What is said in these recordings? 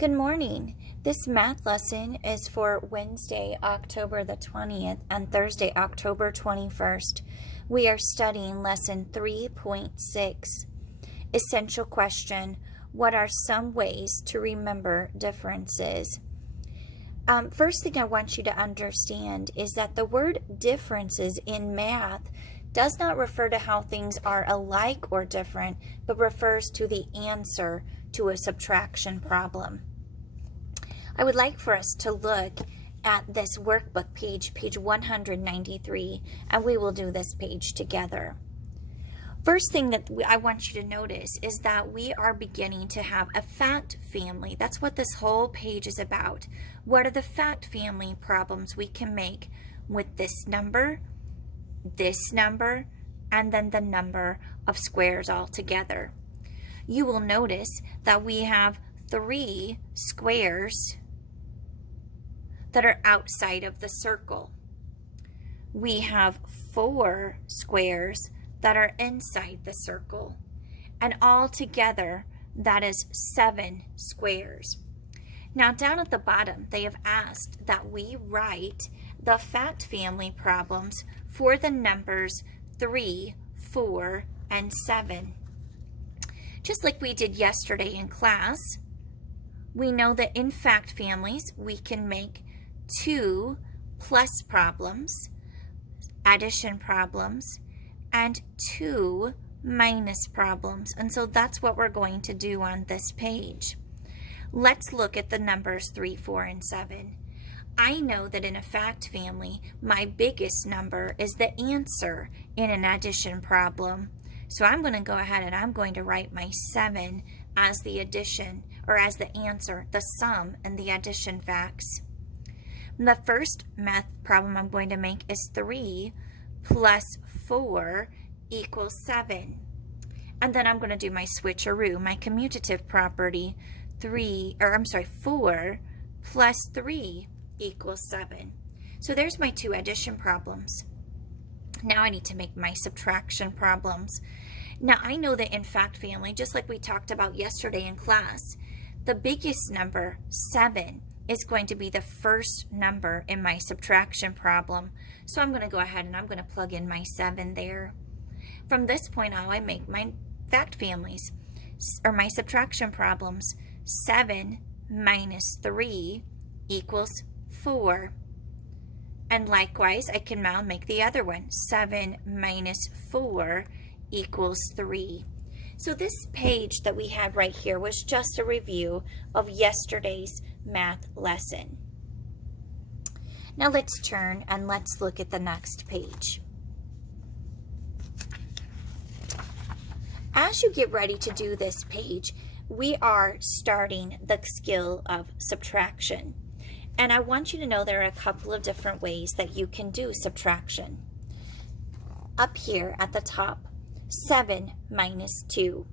Good morning. This math lesson is for Wednesday, October the 20th and Thursday, October 21st. We are studying lesson 3.6. Essential question: what are some ways to remember differences? First thing I want you to understand is that the word differences in math does not refer to how things are alike or different, but refers to the answer to a subtraction problem. I would like for us to look at this workbook page 193, and we will do this page together. First thing that I want you to notice is that we are beginning to have a fact family. That's what this whole page is about. What are the fact family problems we can make with this number, and then the number of squares all together? You will notice that we have 3 squares that are outside of the circle. We have 4 squares that are inside the circle. And all together, that is 7 squares. Now down at the bottom, they have asked that we write the fact family problems for the numbers 3, 4, and 7. Just like we did yesterday in class, we know that in fact families, we can make 2 plus problems, addition problems, and 2 minus problems. And so that's what we're going to do on this page. Let's look at the numbers 3, 4, and 7. I know that in a fact family, my biggest number is the answer in an addition problem. So I'm going to go ahead and I'm going to write my 7 as the addition, or as the answer, the sum and the addition facts. The first math problem I'm going to make is 3 plus 4 equals 7. And then I'm going to do my switcheroo, my commutative property. 4 plus 3 equals 7. So there's my 2 addition problems. Now I need to make my subtraction problems. Now I know that in fact family, just like we talked about yesterday in class, the biggest number, 7, is going to be the first number in my subtraction problem. So I'm going to go ahead and I'm going to plug in my 7 there. From this point on, I make my fact families, or my subtraction problems. 7 minus 3 equals 4. And likewise, I can now make the other one. 7 minus 4 equals 3. So this page that we had right here was just a review of yesterday's math lesson. Now let's turn and let's look at the next page. As you get ready to do this page, we are starting the skill of subtraction. And I want you to know there are a couple of different ways that you can do subtraction. Up here at the top, 7 minus 2.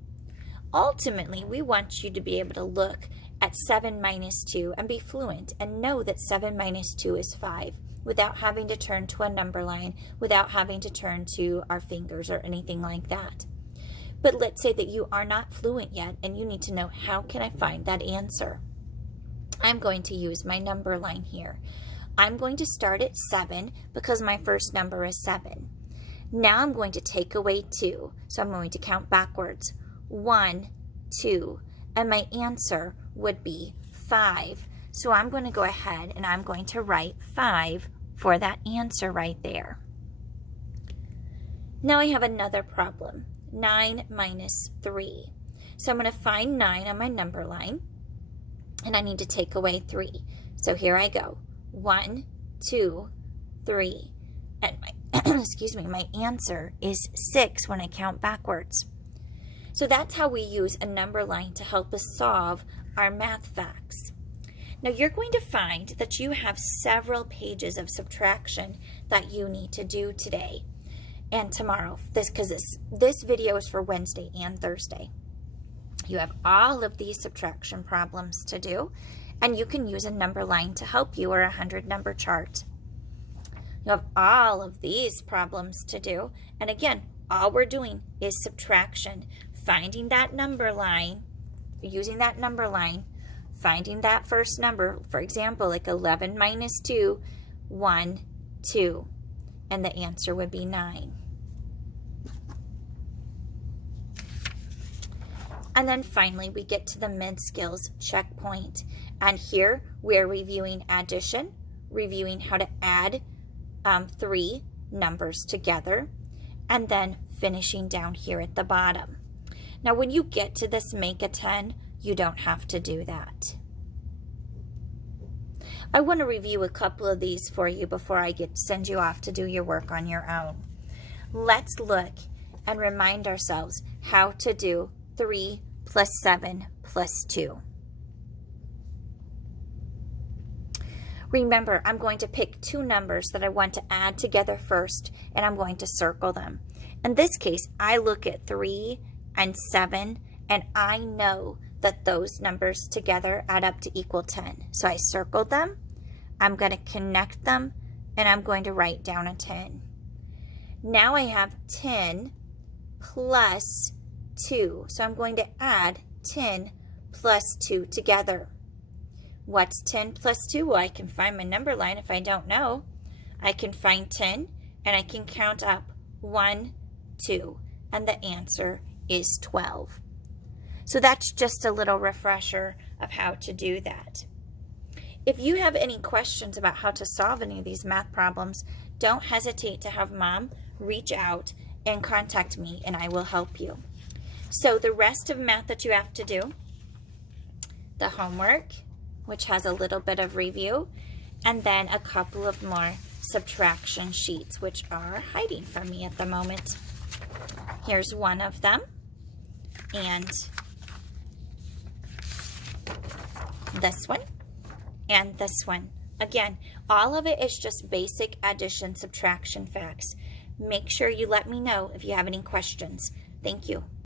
Ultimately, we want you to be able to look at 7 minus 2 and be fluent and know that 7 minus 2 is 5 without having to turn to a number line, without having to turn to our fingers or anything like that. But let's say that you are not fluent yet and you need to know, how can I find that answer? I'm going to use my number line here. I'm going to start at 7 because my first number is 7. Now I'm going to take away 2. So I'm going to count backwards. 1, 2, and my answer would be 5. So I'm going to go ahead and I'm going to write 5 for that answer right there. Now I have another problem. 9 minus 3. So I'm going to find 9 on my number line, and I need to take away 3. So here I go. 1, 2, 3. And my my answer is 6 when I count backwards. So that's how we use a number line to help us solve our math facts. Now you're going to find that you have several pages of subtraction that you need to do today and tomorrow, because this video is for Wednesday and Thursday. You have all of these subtraction problems to do, and you can use a number line to help you, or a 100 number chart. You have all of these problems to do, and again, all we're doing is subtraction, finding that number line, using that number line finding that first number. For example, like 11 minus 2, 1, 2. And the answer would be 9. And then finally, we get to the mid-skills checkpoint. And here, we're reviewing addition, reviewing how to add 3 numbers together, and then finishing down here at the bottom. Now, when you get to this make a 10, you don't have to do that. I want to review a couple of these for you before I send you off to do your work on your own. Let's look and remind ourselves how to do 3 plus 7 plus 2. Remember, I'm going to pick 2 numbers that I want to add together first, and I'm going to circle them. In this case, I look at 3 and 7, and I know that those numbers together add up to equal 10. So I circled them, I'm going to connect them, and I'm going to write down a 10. Now I have 10 plus 2. So I'm going to add 10 plus 2 together. What's 10 plus 2? Well, I can find my number line if I don't know. I can find 10, and I can count up 1, 2, and the answer is 12. So that's just a little refresher of how to do that. If you have any questions about how to solve any of these math problems, don't hesitate to have Mom reach out and contact me, and I will help you. So the rest of math that you have to do, the homework, which has a little bit of review, and then a couple of more subtraction sheets, which are hiding from me at the moment. Here's one of them, and this one, and this one. Again, all of it is just basic addition, subtraction facts. Make sure you let me know if you have any questions. Thank you.